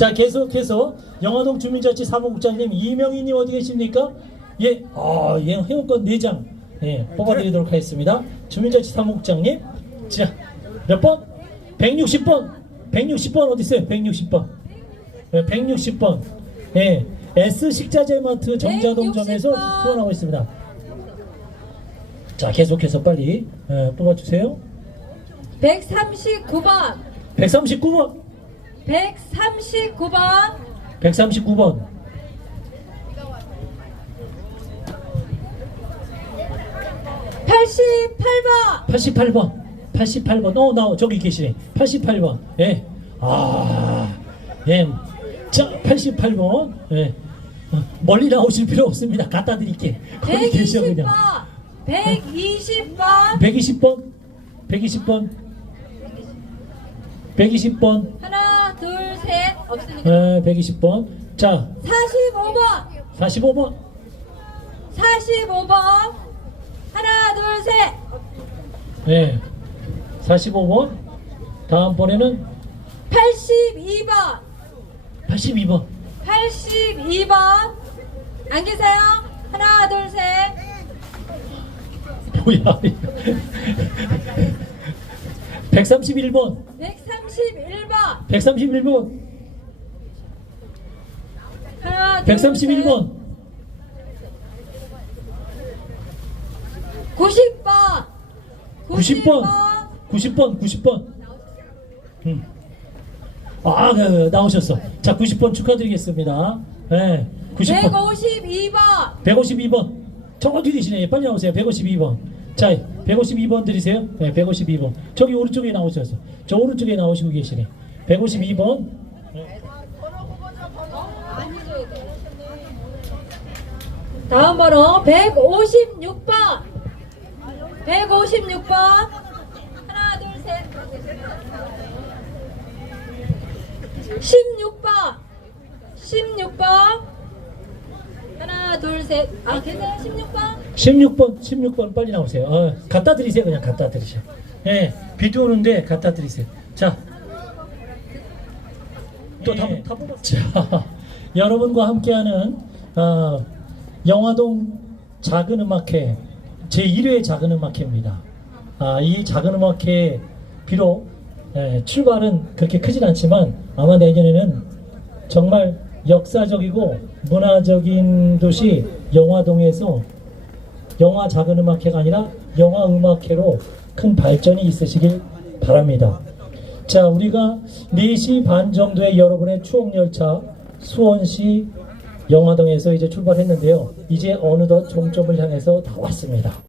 자, 계속해서 영화동 주민자치 사무국장님 이명희님 어디 계십니까? 예, 아, 예, 회원권 4장 예, 뽑아드리도록 하겠습니다. 주민자치 사무국장님, 자, 몇 번? 160번. 160번 어디 있어요? 160번. 예, 160번. 예, S 식자재마트 정자동점에서 160번. 후원하고 있습니다. 자, 계속해서 빨리 예, 뽑아주세요. 139번 139번. 139번 139번. 88번 88번. 88번. 어, 나 저기 계시네. 88번. 예. 아, 예. 자, 88번. 예. 어, 멀리 나오실 필요 없습니다. 갖다 드릴게. 거기 계셔, 그냥. 120번 120번 120번. 120번. 120번. 예, 120번. 자, 45번 45번. 45번 하나 둘셋 예. 45번. 다음번에는 82번 82번. 82번 안 계세요? 하나 둘셋 뭐야. 131번. 131번 131번. 하나 둘, 131번. 90번 90번. 90번. 90번. 음. 아, 그, 나오셨어. 자, 90번 축하드리겠습니다. 네. 90번. 152번 152번. 저거 뒤지시네. 빨리 나오세요. 152번. 자, 152번 드리세요. 네, 152번. 저기 오른쪽에 나오셨어. 저 오른쪽에 나오시고 계시네. 152번. 다음 번호 156번. 156번. 하나 둘셋. 16번. 16번. 하나 둘셋아 계세요. 16번. 16번, 16번 빨리 나오세요. 어, 갖다 드리세요. 그냥 갖다 드리세요. 예, 비도 오는데 갖다 드리세요. 자, 또 다, 다 뽑았- 자, 여러분과 함께하는 어, 영화동 작은 음악회 제 1회 작은 음악회입니다. 아, 이 작은 음악회 비록 예, 출발은 그렇게 크진 않지만 아마 내년에는 정말 역사적이고 문화적인 도시 영화동에서 영화 작은 음악회가 아니라 영화 음악회로 큰 발전이 있으시길 바랍니다. 자, 우리가 4시 반 정도에 여러분의 추억 열차 수원시 영화동에서 이제 출발했는데요. 이제 어느덧 종점을 향해서 다 왔습니다.